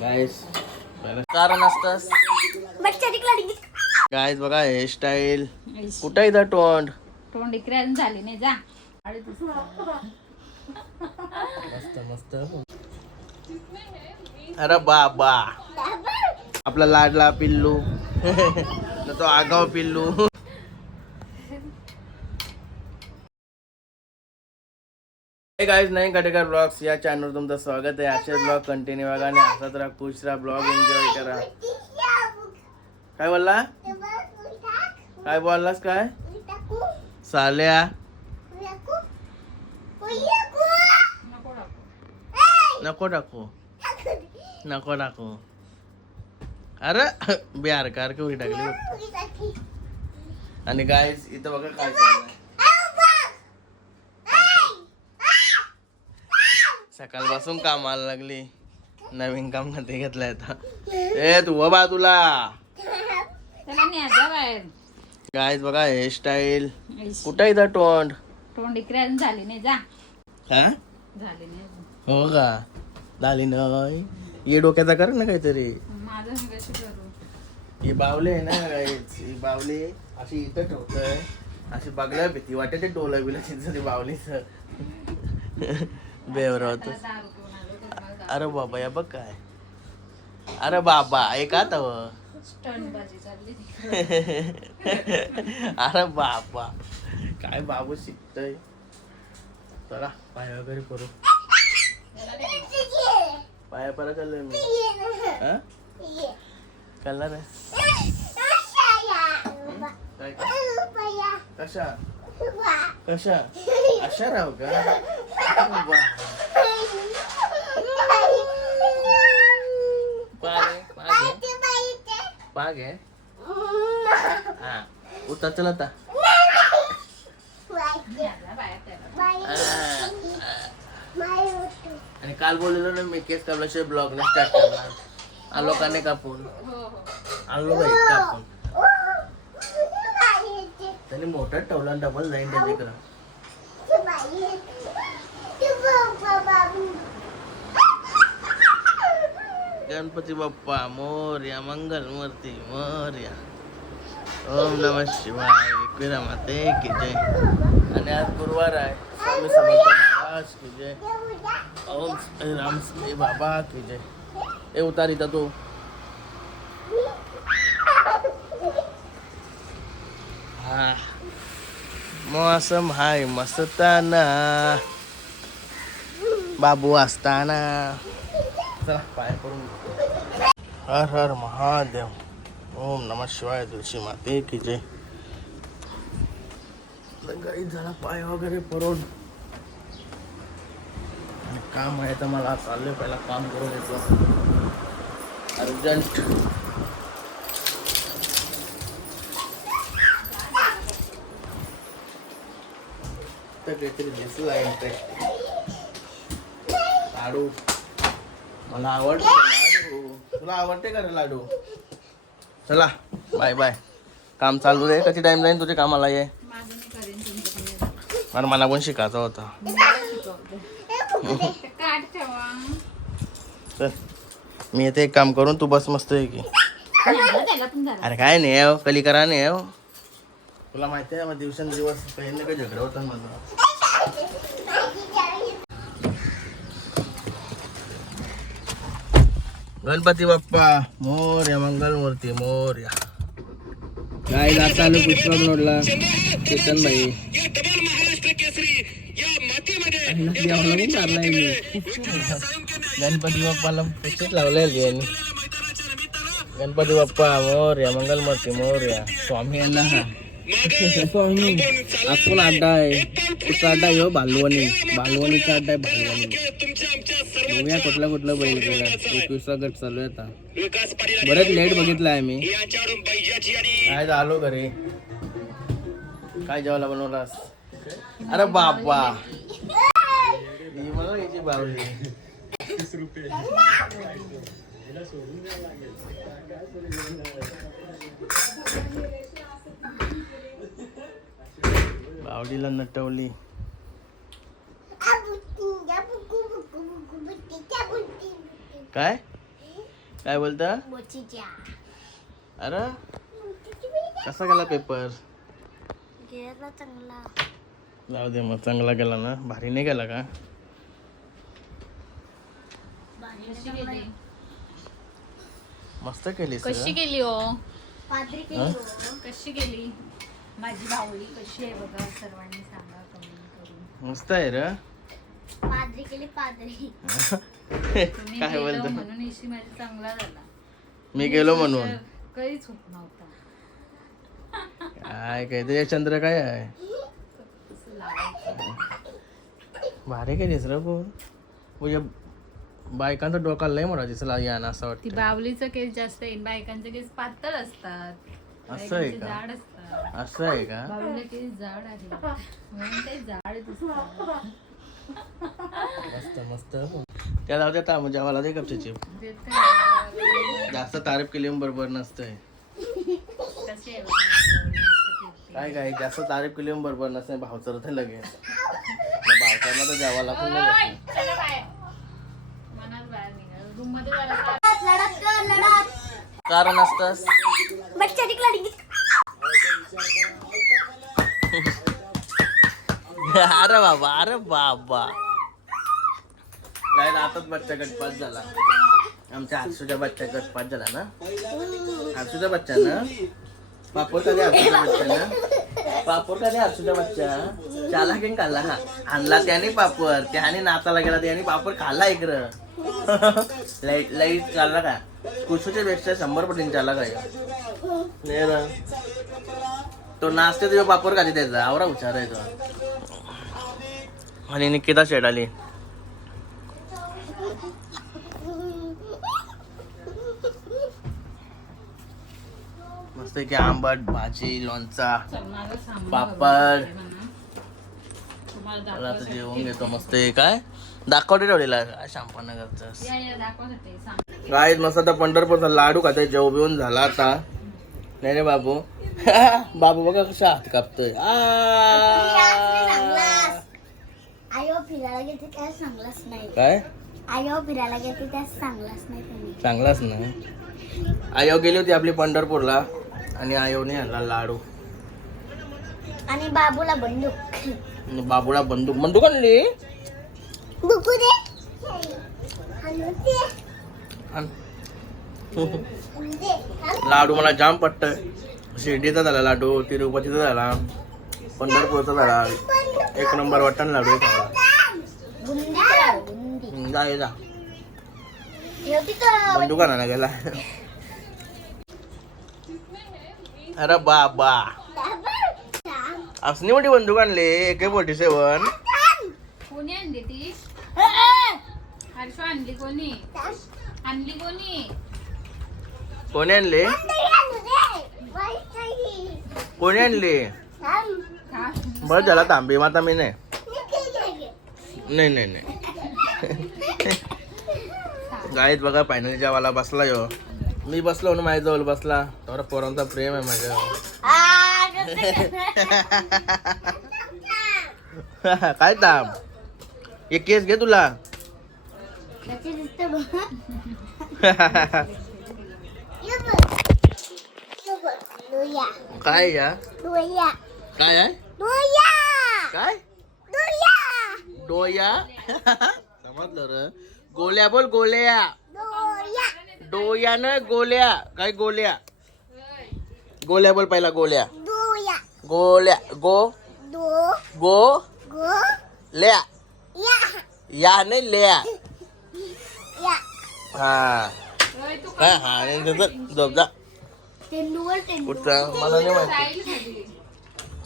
कारण असतास गायस बघा हेअरस्टाईल कुठं इथं तोंड? तोंड इकडे झाली नाही जा. अरे मस्त मस्त अरे बाबा. आपला लाडला पिल्लू. न तो आगाव पिल्लू. हे गाईज नाही कटेकर ब्लॉग्स या चॅनलवर तुमचं स्वागत आहे. असे ब्लॉग कंटिन्यू बघा आणि असाच राहा खुश राहा ब्लॉग एन्जॉय करा. काय बोलला? काय बोललास काय? साल्या. नको टाकू. नको टाकू. अरे बिहार कार केवढी टाकली. आणि गाईज इथं बघा काय चाललंय. सकाळपासून कामाला लागली. नवीन काममध्ये घेतलंय ए तू बा तुला. गायज बघा हेअरस्टाईल. कुठं इथं तोंड? तोंड इकडे झाली नाही जा. हा? झाली नाही. हो का? झाली नाही. ये डोक्याचा कर ना काहीतरी. ही बावले आहे ना guys, ही बावली अशी इथं ठेवतोय. अशी बघल्या भीती वाटते टोला बिला तरी. बावलीच बेवरावत अरे बाबा या बघ काय. अरे बाबा तिकडे. अरे बाबा काय बाबू शिकतय. चला पाय वगैरे करू पाया परा चाललोय मी. हा? काय? कशा? कशा? अशा राहू का. पाग आहे, पाग आहे. आहे हा उतर चल आता आणि काल बोललेलो ना मी केस कापल्याशिवाय ब्लॉग न स्टार्ट करणार आलो का नाही कापून आलो बाई कापून त्यांनी मोठा ठेवला डबल जाईन त्या गणपती बाप्पा मोर्या मंगल मूर्ती मोर्या ओम नम शिवाय एकविरा माते की जय आणि आज गुरुवार आहे स्वामी समर्थ महाराज की जय ओम श्री राम श्री बाबा की जय ए उतार इथं तू हा मौसम हाय मस्ताना बाबू असताना चला पाय करून हर हर महादेव. ओम नम शिवाय तुळशी माते की जय. काही झाला पाय वगैरे पडून. आणि काम आहे तर मला चाललंय पहिला काम करून येतो. अर्जंट काहीतरी दिसलं आहे इंटरेस्ट लाडू मला आवडते लाडू. तुला आवडते का रे लाडू? चला बाय बाय काम चालू आहे किती टाइम जाईल तुझ्या कामाला ये? माझं मी करेन तुमचं तुम्ही आणि मला पण शिकायचं होतं. मला चल मी येते एक काम करून तू बस मस्त आहे की. अरे काय नाही हो कली करा नाही हो. तुला माहिती आहे मग दिवसेंदिवस काही ना काही झगडा होता माझा गणपती बाप्पा मोर्या मंगल मूर्ती मोर्या. काय जाता आलो पुष्पक रोडला चेतन भाई गणपती बाप्पाला पुस्तक लावलेली यांनी गणपती बाप्पा मोर्या मंगल मूर्ती मोर्या. स्वामी यांना हा. स्वामी आपण अड्डा आहे. कुठचा अड्डा आहे? हो भालवणी भालवणीचा अड्डा आहे भालवणी बघूया कुठला कुठला बैल गेला एकवीसवा गट चालू आहे आता. बरेच लेट बघितला आहे मी. काय झालो घरी? काय जेवायला बनवलास? अरे बापा ही मला याची बावली. बावलीला नटवली. काय? काय बोलता? अरे कसा गेला पेपर? गेला चांगला. जाऊ दे मग चांगला गेला ना. भारी नाही गेला का? मस्त केलीस कशी. गेली हो? पादरी हा? कशी गेली? माझी भावली कशी आहे बघा सर्वांनी सांगा कमेंट करून. मस्त आहे रे. पादरी केली पादरी. तुम्ही काय गेलो बोलतो? म्हणून इशी माझी चांगला झाला. मी गेलो म्हणून. काहीच होत नव्हता. काय काय ते चंद्र काय आहे? असं. भारी केलीस रे पण म्हणजे बायकांचं डोका लय मोठा दिसला यान असं ती वाटतं बावलीचं केस जास्त आहे बायकांचे केस पातळ असतात. असं आहे बायकांचे का? जाड असतात. असं आहे का? बावलीला केस जाड आहे म्हणून ते जाड दिसतात. मस्त मस्त. त्या जाऊ द्या म्हणजे मला दे कपच्याची ते काय जास्त तारीफ केली बरोबर नसतंय. काय काय जास्त तारीफ केली बरोबर नसतंय भाव चरत लगेच. भावचारला तर द्यावा लागून ओय, चला बाहेर. मनात बाहेर निघा रूममध्ये जरा लढत कर लढत कारण असतंस बच्चा निकला डिंगी अरे बाबा अरे बाबा. काय आताच बच्चा गटपात झाला. आमच्या आसूच्या बच्चा गटपात झाला ना? आसूचा बच्चा ना? पापड कधी आसूचा बच्चा ना? पापड कधी आसूचा बच्चा? त्याला घेऊन खाल्ला हा. आणला त्याने पापड. त्याने नाचाला गेला त्याने पापड खाल्ला इकडं. लाइट लाइट चालला का? कुसूच्या पेक्षा शंभर पटीने चालला काय नाही ना. तो नाचते तुझ्या पापड खाली त्याचा. आवरा हुशार आहे तो. आणि निकिता शेड आली. मस्त की आंबट भाजी लोणचा पापड. जेवून घेतो मस्त. काय? दाखवते ठेवलेला सांग काय मस्त आता पंढरपूरचा लाडू खाते जेव बिवून झाला आता. नाही रे बाबू. बाबू बघा कसा हात कापतोय. आ. आयो फिरायला गेली काय सांगलाच नाही. काय? आयो फिरायला गेली काय सांगलाच नाही त्यांनी. चांगलाच ना आयो गेली होती आपली पंढरपूरला आणि आयोने आणला लाडू. आणि बाबूला बंदूक. आणि बाबूला बंदूक. बंदूक आणली? बुकू दे. आणू. आण. लाडू मला जाम पट्ट शिर्डीचा झाला लाडू तिरुपतीचा झाला पंढरपूरचा झाला. एक नंबर वाटण लाडू. हम्म, जा ये जा. बंदूक आणायला गेला. अरे बाबा. असनी मोठी बंदूक आणली एके फोर्टी सेवन. कोणी आणली ती? हर्ष आणली कोणी? आणली कोणी? कोणी आणली? कोणी आणली? बरं झाला तांबी माता मी नाही. नाही नाही नाही. गाईत बघा फायनली जेवायला बसला यो. मी बसलो ना माझ्या जवळ बसला. तर पोरांचा प्रेम आहे माझ्या काय ताम एक केस घे तुला. काय या? काय आहे? काय? डोया समजलं र. गोल्या बोल गोल्या. डोया न गोल्या. काय गोल्या? गोल्या बोल पहिला गोल्या. गोल्या. गो? गो. ल्या. या. नाही ल्या. हा. हा त्याचं झोप जा. मला नाही माहिती.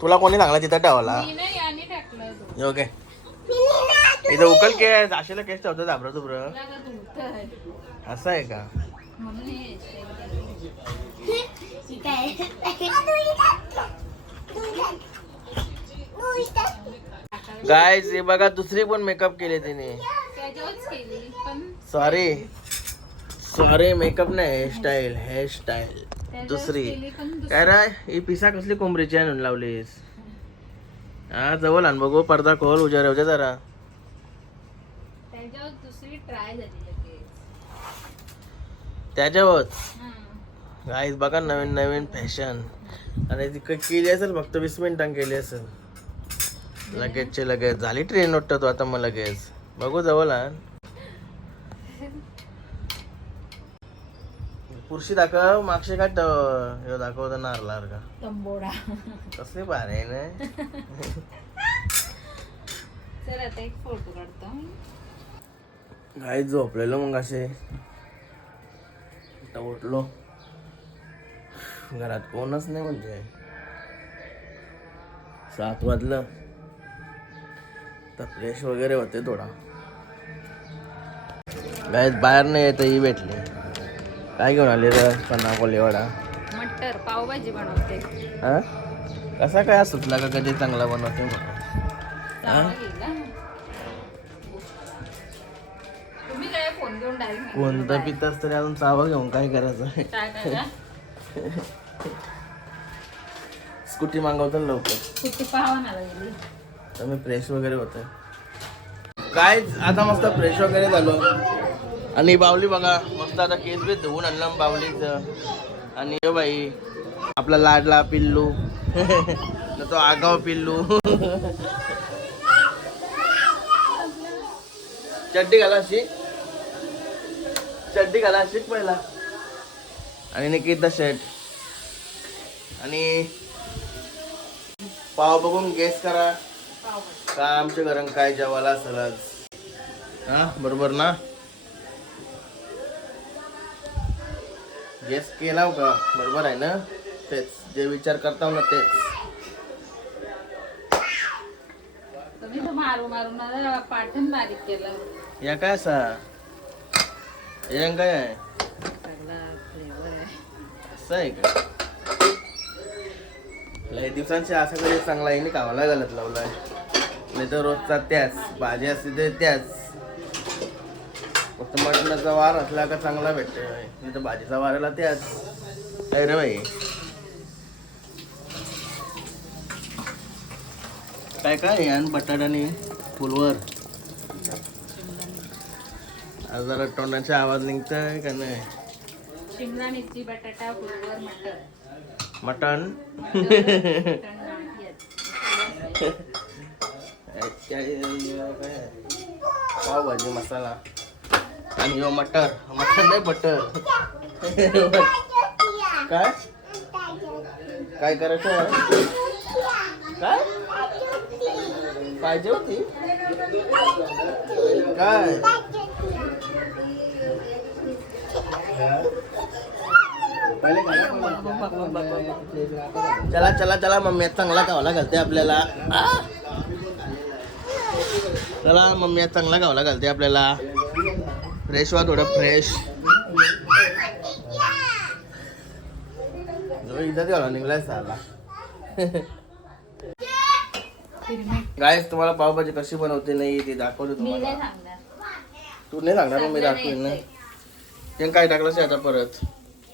तुला कोणी सांगला तिथं ठेवला? मी नाही याने टाकलं तो. ओके. इथं उकल केस आशेला केस ठेवतो झाबरं तुबरं. असं आहे का? म्हणून हे बघा दुसरी पण मेकअप केले तिने. त्याच्यावरच केली पण सॉरी सॉरी मेकअप नाही हेअरस्टाईल हेअरस्टाईल दुसरी. काय रे ही पिसा कसली कोंबरीची आणून लावलीस? हा जवळ आण बघू पडदा खोल उजा होते जरा. त्याच्यावर दुसरी ट्राय झाली लगेच. त्याच्यावरच. गाईज बघा नवीन नवीन फॅशन आणि ती केली असेल फक्त वीस मिनिटां केली असेल. लगेचचे लगेच. झाली ट्रेन वाटतं तो आता मग लगेच. बघू जवळ आण. पुरशी दाखव मागशे काय ह्यो दाखवतो नारला का? तंबोडा. कसले भारी आहे ना. चल आता एक फोटो काढतो. गाई झोपलेलो मग असे आता उठलो. घरात कोणच नाही म्हणजे सात वाजलं. तर फ्रेश वगैरे होते थोडा. गायत बाहेर नाही येत ही भेटली. काय घेऊन आले रे पन्ना कोलेवाडा मटर पावभाजी बनवते. हा? कसा काय सुचला का कधी चांगला बनवते मग? चावा गेला तुम्ही काय फोन घेऊन डायरेक्ट कोणतं पितास तरी अजून चावा घेऊन काय करायचं काय करा स्कूटी मागवतो ना लवकर. कुठे पाहावा मला गेली तर मी फ्रेश वगैरे होते काय? आता मस्त फ्रेश वगैरे झालो. आणि बावली बघा. मस्त आता केस बी धुवून आणलं बावलीचं. आणि ये बाई आपला लाडला पिल्लू. न तो आगाव पिल्लू. चड्डी घाला अशी. चड्डी घाला अशी पहिला. आणि निकिता शर्ट आणि पाव बघून गेस करा. का आमच्या घरात काय जेवायला असेल हा बरोबर ना? गेस केला हो का बरोबर आहे ना? तेच. जे विचार करताव ना तेच. तर मारू मारू पाठण बारीक केलं. या काय असा? या काय आहे? असं आहे का? लय दिवसांची असं कधी चांगला आहे कामाला घालत लावलाय. नाही तर रोजचा त्याच. भाजी असते ते त्याच. फक्त मटणाचा वार असला का चांगला भेटते नाही तर भाजीचा वाराला त्याच काय रे बाई? काय काय आणि बटाट्याने फुलवर. आज जरा तोंडाचा आवाज निघतोय का नाही? शिमला मिरची बटाटा फ्लेवर मटर मटण? नाही येत. पावभाजी मसाला. आणि यो मटर. मटर नाही बटर. काय? काय करायचं काय? पाहिजे होती? काय? चला चला चला मम्मी चांगला गावला घालते आपल्याला. चला मम्मी चांगला गावला घालते आपल्याला. फ्रेश व्हा थोडं फ्रेश इथं गावला निघलाय साला. गायस तुम्हाला पावभाजी कशी बनवते नाही ते दाखवते मी तुम्हाला. तू नाही सांगणार मग मी दाखवेन ना. ते काय टाकलंस आता परत?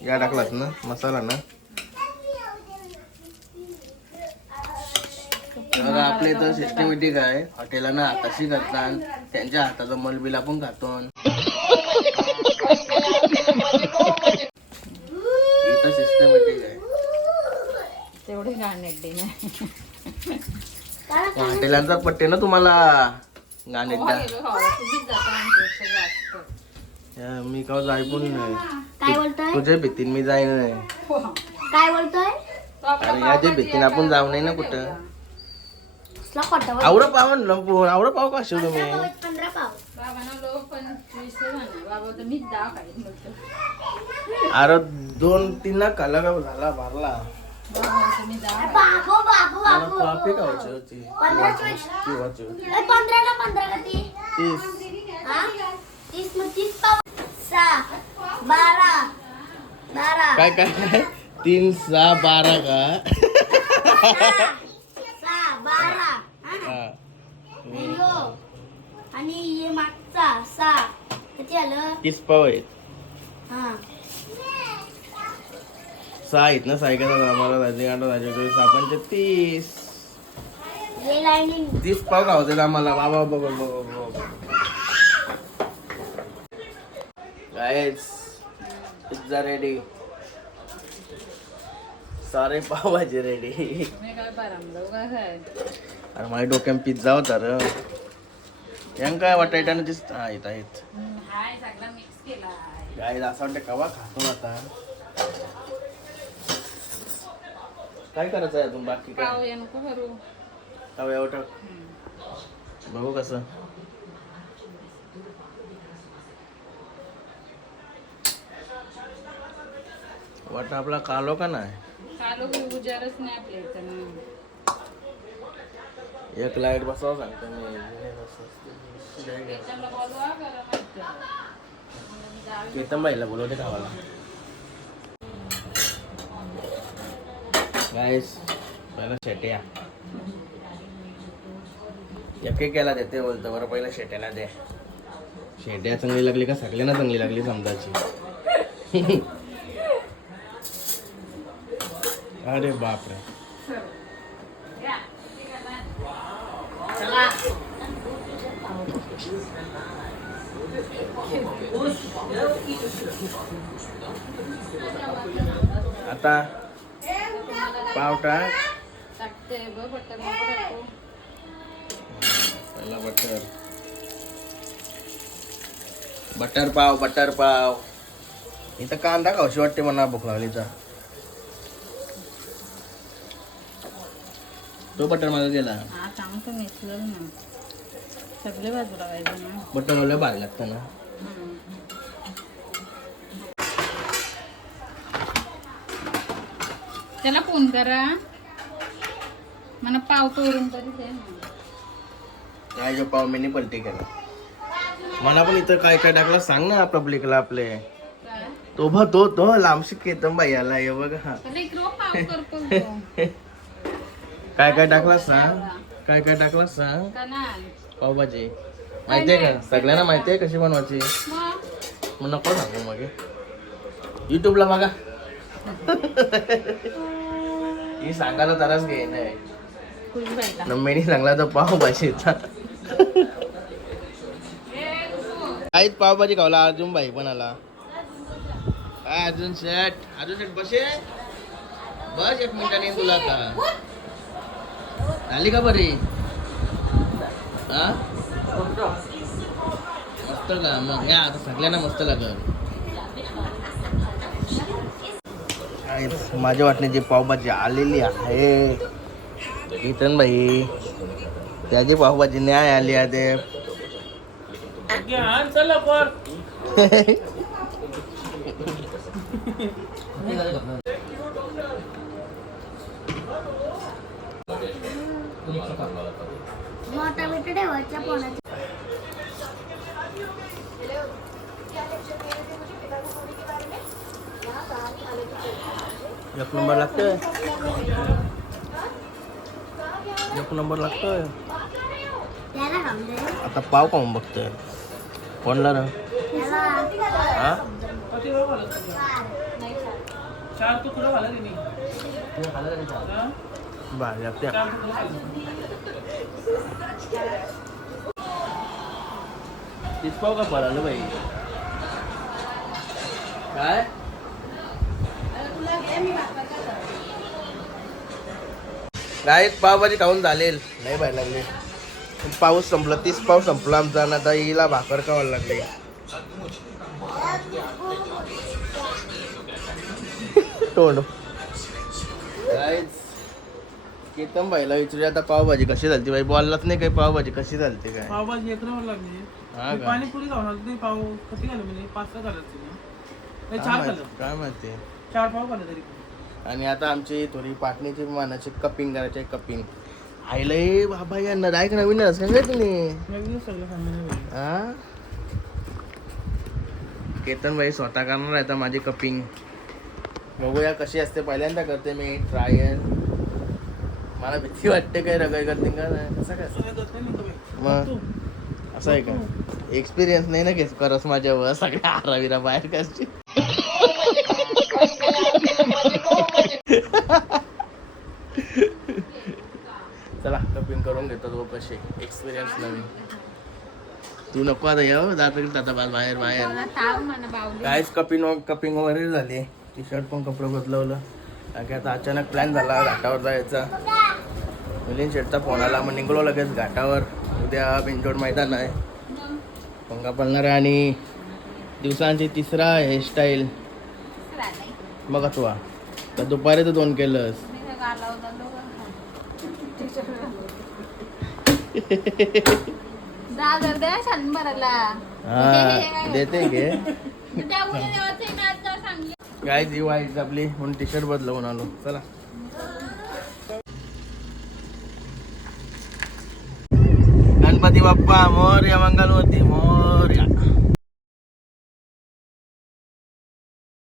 या टाकलास ना मसाला ना. बघा आपल्या इथं सिस्टमॅटिक आहे. हॉटेलांना हाताशी करतात त्यांच्या हाताचं मलबिल आपण खातो इथं सिस्टमॅटिक आहे तेवढे गाणे नाही हॉटेलांचा पट्टे ना तुम्हाला आमच्यापेक्षा जास्त. या, मी का काय बोलतोय? तुझ्या भीतीन मी जाईन नाही. काय बोलतोय? अरे याच्या भीतीन आपण जाऊ नाही ना कुठं? खोटा बोल आवडं पाव म्हणलं पण आवडं पाव का शिव तुम्ही? पंधरा पाव बाबांना लोक पंचवीस म्हणा बाबा तर मीच दहा खाईन बोलतो अरे दोन तीन ना झाला भरला. बाबा तुम्ही दहा बाबू बाबू मला बाबू कॉफी खायची होती पिवायची होती. ए, पंधरा ना पंधरा का ती तीस हा? तीस मग तीस पाव सहा बारा बारा काय काय काय तीन सहा बारा का सहा बारा हा ना? हा. आणि ह्यो. आणि हे मागचा सहा किती आलं तीस पाव आहेत हा सहा आहेत ना सायकल आम्हाला आठ जायचे सापांचे तीस. हे तीस पाव खावते आम्हाला. बाबा बाबा बाबा बाबा गायच पिझ्झा रेडी सारे पावभाजी रेडी मी काय बारामलं काय काय अरे माझ्या डोक्यात पिझ्झा होता र. यांना काय वाटायटानं दिसत आहेत आहेत. हाय सगळा मिक्स केला काय असं वाटतं कवा खातो आता. काय करायचं आहे अजून बाकी काय? पाव या नको करू तव्यावर टाक बघू कसं. वाटतं आपला कालो का नाही? नाही आपल्या इथं. ना एक लाइट बसावं सांगतो मी. त्याच्याला बोलवा करा माहिती केतन बाईला बोलवते खावाला. गाइस पहिला शेट्या एके केला देते बोलतो बरं पहिला शेट्याला दे. शेट्या चांगली लागली का? सगळ्यांना चांगली लागली समजाची अरे बापरे. आता पाव टाक टाकते बघ बटर पहिला बटर. बटर पाव बटर पाव. इथं कांदा खाऊशी वाटते मला भूक तो बटर मागे गेला. सांगतो ना. सगळे बाजूला पाहिजे ना. बटर वाला भारी लागतं ना. त्याला फोन करा. मला पाव तोडून तरी दे काय जो पाव मी पलटी केला. मला पण इथं काय काय टाकलं सांग ना पब्लिकला आपले? तो बघ तो तो लांबशी केतन बाई आला हे बघ हा. पाव. काय काय टाकला सांग? काय काय टाकला सांग? का नाही पावभाजी माहितीये का? सगळ्यांना माहितीये कशी बनवायची. मग? मग नको सांगू मग. युट्यूबला बघा. ही सांगायला तरच घे नाही नम्मीनी सांगला तर पावभाजीचा काहीच पावभाजी खावला अर्जुन भाई पण आला काय अर्जुन शेट अर्जुन शेट बसे बस एक मिनिटाने तुला आता झाली का बरी हा मस्त का मग या आता सगळ्यांना मस्त लागल काहीच माझ्या वाटण्याची पावभाजी आलेली आहे कीर्तन भाई त्याची पावभाजी न्याय आली आहे ते. ठेवायच्या एक नंबर लागतोय एक नंबर लागतोय खाऊन आता पाव पाहून बघतोय कोणला त्याला हा भारी लागते तीच पाव का पळालं बाई काय काय पावभाजी खाऊन झालेल. नाही बाहेर लागले. पाऊस संपला तीस पाव संपला आमचा आणि आता हिला भाकर खावायला लागले. तोंड. केतन बाईला विचारूया आता पावभाजी कशी झालती बाई? बोललाच नाही काही पावभाजी कशी झालती काय? पावभाजी एक नंबर लागली. हा का? पाणीपुरी खाऊन आलो पाव किती खाल्लं म्हणजे पाच सहा खाल्लं काय माहिती? चार पाव खाल्लं तरी. आणि आता आमची थोडी पाटणीची मानाची कपिंग करायची कपिंग. आईला बाबा या नरायक नवीन असं काय तुम्ही. नवीनच सगळं खाल्लं हा? केतन भाई स्वतः करणार आहे माझी कपिंग. बघूया कशी असते पहिल्यांदा करते मी ट्रायल मला भीती वाटते काय रगाई करते का कसं काय? कमी. मग? असं आहे का? एक्सपिरियन्स नाही ना घेत करस माझ्यावर सगळ्या आराविरा बाहेर करची चला कपिंग करून घेतो तो कसे एक्सपिरियन्स नवीन. तू नको आता येऊ जात आता बा- बाहेर बाहेर. कायच कपिंग कपिंग वगैरे झाली. टी शर्ट पण कपडे बदलवलं. कारण की आता अचानक प्लॅन झाला घाटावर जायचा. मिलिंद शेटचा फोन आला मग निघलो लगेच घाटावर. उद्या बिंजोड मैदान आहे. पंगा पडणार आहे आणि दिवसांची तिसरा हेअरस्टाईल बघा तू हा. तर दुपारी तर दोन केलंस. दहा हजार द्या शंभराला हा देते घे देवाचे सांगले काय जी वाईट आपली. म्हणून टी शर्ट बदलवून आलो. चला. गणपती बाप्पा मोर्या मंगलवती मोर्या.